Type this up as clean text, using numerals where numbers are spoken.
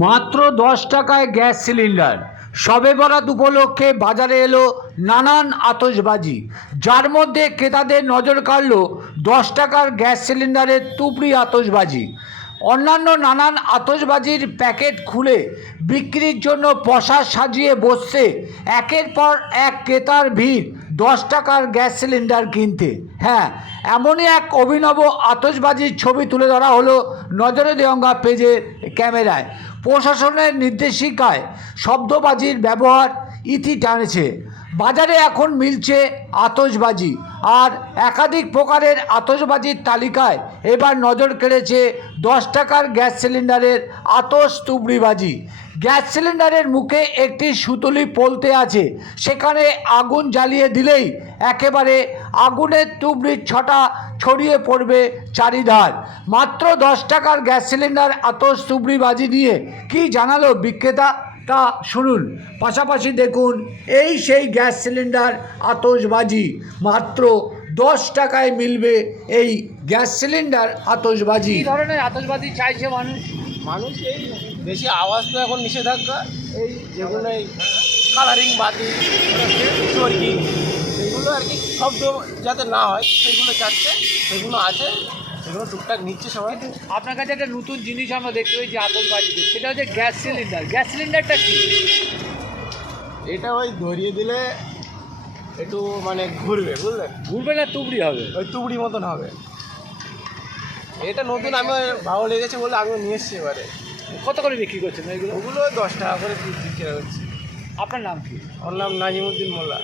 মাত্র 10 টাকায় gas cylinder. শবে বরাত উপলক্ষে বাজারে এলো নানান আতশবাজি, যার মধ্যে ক্রেতাদের নজর কাড়ল 10 টাকার গ্যাস সিলিন্ডারের তুবড়ি আতশবাজি। অন্যান্য নানান আতশবাজির প্যাকেট খুলে বিক্রির জন্য পসরা সাজিয়ে বসছে একের পর এক ক্রেতার ভিড় 10 টাকার গ্যাস সিলিন্ডার কিনতে। হ্যাঁ, এমনই এক অভিনব আতশবাজির ছবি তুলে ধরা হলো নজরে দেওয়া পেজের ক্যামেরায়। প্রশাসনের নির্দেশিকায় শব্দবাজির ব্যবহার ইতি টানেছে। বাজারে এখন মিলছে আতশবাজি, আর একাধিক প্রকারের আতশবাজির তালিকায় এবার নজর কেড়েছে 10 টাকার গ্যাস সিলিন্ডারের আতশ তুবড়িবাজি। গ্যাস সিলিন্ডারের মুখে একটি সুতলি পলতে আছে, সেখানে আগুন জ্বালিয়ে দিলেই একেবারে আগুনের তুবড়ির ছটা ছড়িয়ে পড়বে চারিধার। মাত্র 10 টাকার গ্যাস সিলিন্ডার আতশ তুবড়িবাজি নিয়ে কি জানালো বিক্রেতা, তা শুনুন। পাশাপাশি দেখুন এই সেই গ্যাস সিলিন্ডার আতশবাজি। মাত্র 10 টাকায় মিলবে এই গ্যাস সিলিন্ডার আতশবাজি। কী ধরনের আতশবাজি চাইছে মানুষ এই বেশি আওয়াজ তো এখন নিষেধাজ্ঞা, এই যেগুলো এই কালারিং বাতি, চর্কি, এগুলো আর কি শব্দ যাতে না হয় সেগুলো চাচ্ছে, সেগুলো আছে, সেগুলো টুকটাক নিচ্ছে সবাই। আপনার কাছে একটা নতুন জিনিস আমরা দেখতে পেয়েছি আতশবাজিতে, সেটা হচ্ছে গ্যাস সিলিন্ডার। গ্যাস সিলিন্ডারটা কি? এটা ওই ধরিয়ে দিলে একটু মানে ঘুরবে, বুঝলেন? ঘুরবে না তুবড়ি হবে? ওই তুবড়ি মতন হবে। এটা নতুন আমার ভালো লেগেছে বলে আমিও নিয়ে এসছি। এবারে কত করে বিক্রি করছেন এগুলো? ওগুলো 10 টাকা করে বিক্রি করছি। আপনার নাম কি? ওর নাম নাজিমুদ্দিন মোল্লা।